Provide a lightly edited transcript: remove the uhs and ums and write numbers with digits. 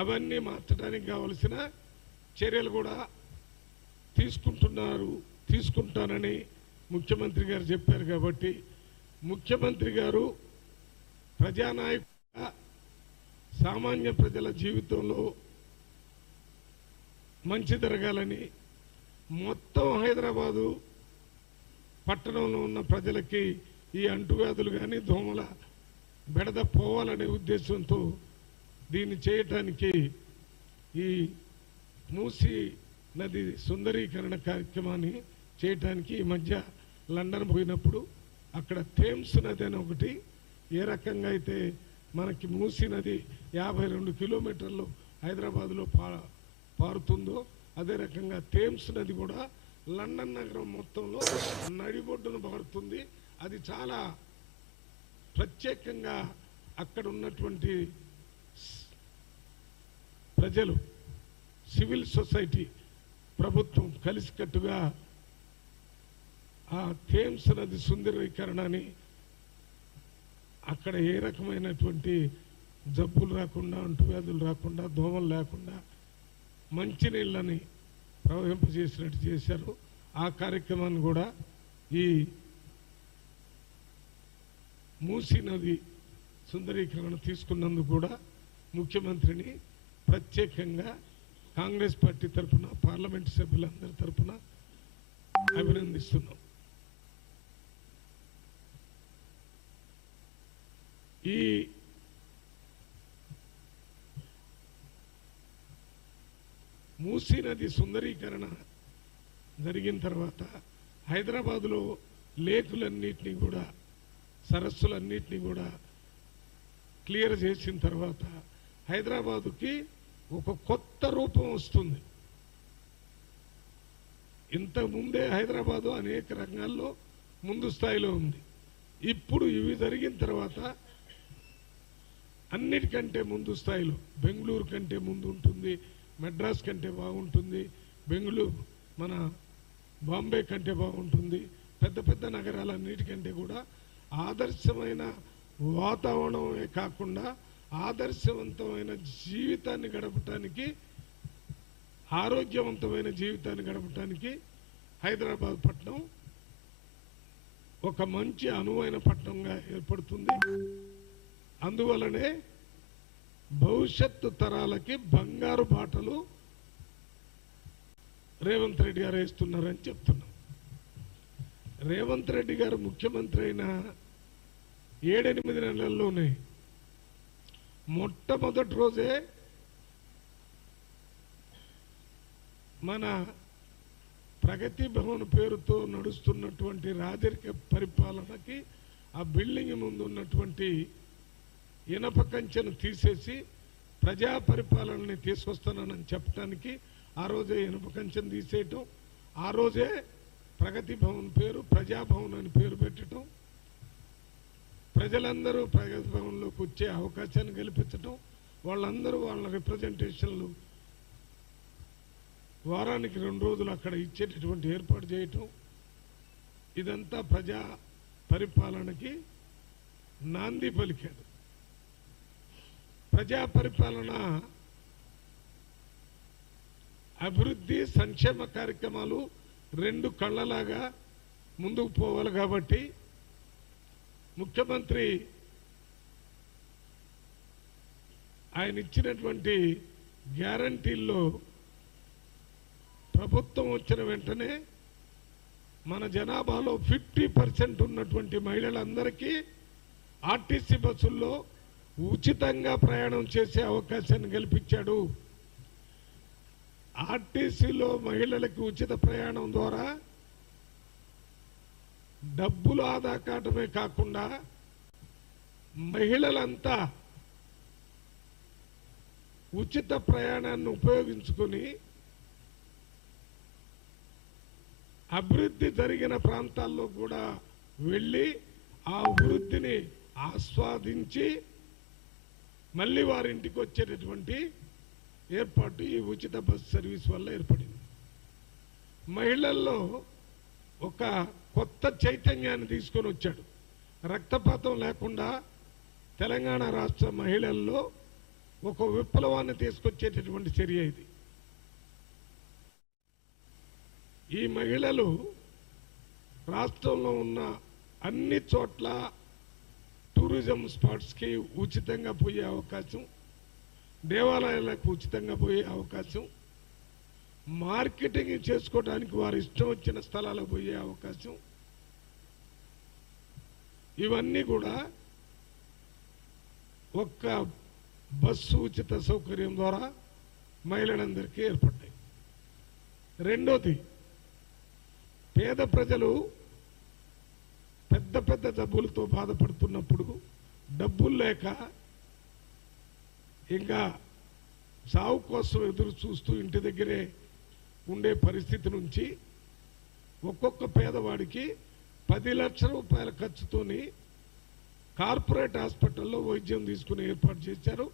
అవన్నీ మార్చడానికి కావలసిన చర్యలు కూడా తీసుకుంటానని ముఖ్యమంత్రి గారు చెప్పారు. కాబట్టి ముఖ్యమంత్రి గారు ప్రజానాయకుడిగా సామాన్య ప్రజల జీవితంలో మంచి జరగాలని, మొత్తం హైదరాబాదు పట్టణంలో ఉన్న ప్రజలకి ఈ అంటువ్యాధులు కానీ దోమల బెడద పోవాలనే ఉద్దేశంతో దీన్ని చేయటానికి ఈ మూసీ నది సుందరీకరణ కార్యక్రమాన్ని చేయటానికి ఈ మధ్య లండన్ పోయినప్పుడు అక్కడ థేమ్స్ నది అని ఒకటి ఏ రకంగా అయితే మనకి మూసీ నది 52 కిలోమీటర్లు హైదరాబాద్లో పారుతుందో అదే రకంగా థేమ్స్ నది కూడా లండన్ నగరం మొత్తంలో నడిబొడ్డును పారుతుంది. అది చాలా ప్రత్యేకంగా అక్కడ ఉన్నటువంటి ప్రజలు, సివిల్ సొసైటీ, ప్రభుత్వం కలిసికట్టుగా ఆ థేమ్స్ నది సుందరీకరణని అక్కడ ఏ రకమైనటువంటి జబ్బులు రాకుండా, అంటువ్యాధులు రాకుండా, దోమలు లేకుండా మంచినీళ్ళని ప్రవహింపజేసినట్టు చేశారు. ఆ కార్యక్రమాన్ని కూడా ఈ మూసీ నది సుందరీకరణ తీసుకున్నందుకు కూడా ముఖ్యమంత్రిని ప్రత్యేకంగా కాంగ్రెస్ పార్టీ తరఫున, పార్లమెంటు సభ్యులందరి తరఫున అభినందిస్తున్నాం. ఈ మూసీ నది సుందరీకరణ జరిగిన తర్వాత హైదరాబాదులో లేకులన్నింటినీ కూడా, సరస్సులన్నింటినీ కూడా క్లియర్ చేసిన తర్వాత హైదరాబాదుకి ఒక కొత్త రూపం వస్తుంది. ఇంతకుముందే హైదరాబాదు అనేక రంగాల్లో ముందు స్థాయిలో ఉంది. ఇప్పుడు ఇవి జరిగిన తర్వాత అన్నిటికంటే ముందు స్థాయిలో బెంగళూరు కంటే ముందు ఉంటుంది, మెడ్రాస్ కంటే బాగుంటుంది, బెంగళూరు మన బాంబే కంటే బాగుంటుంది. పెద్ద పెద్ద నగరాలన్నిటికంటే కూడా ఆదర్శమైన వాతావరణమే కాకుండా ఆదర్శవంతమైన జీవితాన్ని గడపటానికి, ఆరోగ్యవంతమైన జీవితాన్ని గడపటానికి హైదరాబాద్ పట్టణం ఒక మంచి అనువైన పట్టణంగా ఏర్పడుతుంది. అందువలనే భవిష్యత్తు తరాలకి బంగారు బాటలు రేవంత్ రెడ్డి గారు వేస్తున్నారని చెప్తున్నాం. రేవంత్ రెడ్డి గారు ముఖ్యమంత్రి అయిన 7-8 నెలల్లోనే మొట్టమొదటి రోజే మన ప్రగతి భవన్ పేరుతో నడుస్తున్నటువంటి రాజరిక పరిపాలనకి ఆ బిల్డింగ్ ముందు ఉన్నటువంటి ఇనప కంచెను తీసేసి ప్రజా పరిపాలనని తీసుకొస్తానని చెప్పడానికి ఆ రోజే ఇనప కంచెను తీసేయటం, ఆ రోజే ప్రగతి భవన్ పేరు ప్రజాభవన్ అని పేరు పెట్టడం, ప్రజలందరూ ప్రగతి భవన్లోకి వచ్చే అవకాశాన్ని కల్పించడం, వాళ్ళందరూ వాళ్ళ రిప్రజెంటేషన్లు వారానికి 2 రోజులు అక్కడ ఇచ్చేటటువంటి ఏర్పాటు చేయటం, ఇదంతా ప్రజా పరిపాలనకి నాంది పలికాడు. ప్రజా పరిపాలన అభివృద్ధి, సంక్షేమ కార్యక్రమాలు 2 కళ్ళలాగా ముందుకు పోవాలి. కాబట్టి ముఖ్యమంత్రి ఆయన ఇచ్చినటువంటి గ్యారంటీల్లో ప్రభుత్వం వచ్చిన వెంటనే మన జనాభాలో 50% ఉన్నటువంటి మహిళలందరికీ ఆర్టీసీ బస్సుల్లో ఉచితంగా ప్రయాణం చేసే అవకాశాన్ని కల్పించాడు. ఆర్టీసీలో మహిళలకు ఉచిత ప్రయాణం ద్వారా డబ్బులు ఆదా కావటమే కాకుండా మహిళలంతా ఉచిత ప్రయాణాన్ని ఉపయోగించుకొని అభివృద్ధి జరిగిన ప్రాంతాల్లో కూడా వెళ్ళి ఆ అభివృద్ధిని ఆస్వాదించి మళ్ళీ వారింటికి వచ్చేటటువంటి ఏర్పాటు ఈ ఉచిత బస్ సర్వీస్ వల్ల ఏర్పడింది. మహిళల్లో ఒక కొత్త చైతన్యాన్ని తీసుకొని వచ్చాడు. రక్తపాతం లేకుండా తెలంగాణ రాష్ట్ర మహిళల్లో ఒక విప్లవాన్ని తీసుకొచ్చేటటువంటి చర్య ఇది. ఈ మహిళలు రాష్ట్రంలో ఉన్న అన్ని చోట్ల టూరిజం స్పాట్స్కి ఉచితంగా పోయే అవకాశం, దేవాలయాలకు ఉచితంగా పోయే అవకాశం, మార్కెటింగ్ చేసుకోవడానికి వారి ఇష్టం వచ్చిన స్థలాలకు పోయే అవకాశం, ఇవన్నీ కూడా ఒక్క బస్సు ఉచిత సౌకర్యం ద్వారా మహిళలందరికీ ఏర్పడ్డాయి. రెండోది, పేద ప్రజలు పెద్ద పెద్ద జబ్బులతో బాధపడుతున్నప్పుడు డబ్బులు లేక ఇంకా సావు కోసం ఎదురు చూస్తూ ఇంటి దగ్గరే ఉండే పరిస్థితి నుంచి ఒక్కొక్క పేదవాడికి 10 లక్షల రూపాయల ఖర్చుతోని కార్పొరేట్ హాస్పిటల్లో వైద్యం తీసుకుని ఏర్పాటు చేశారు.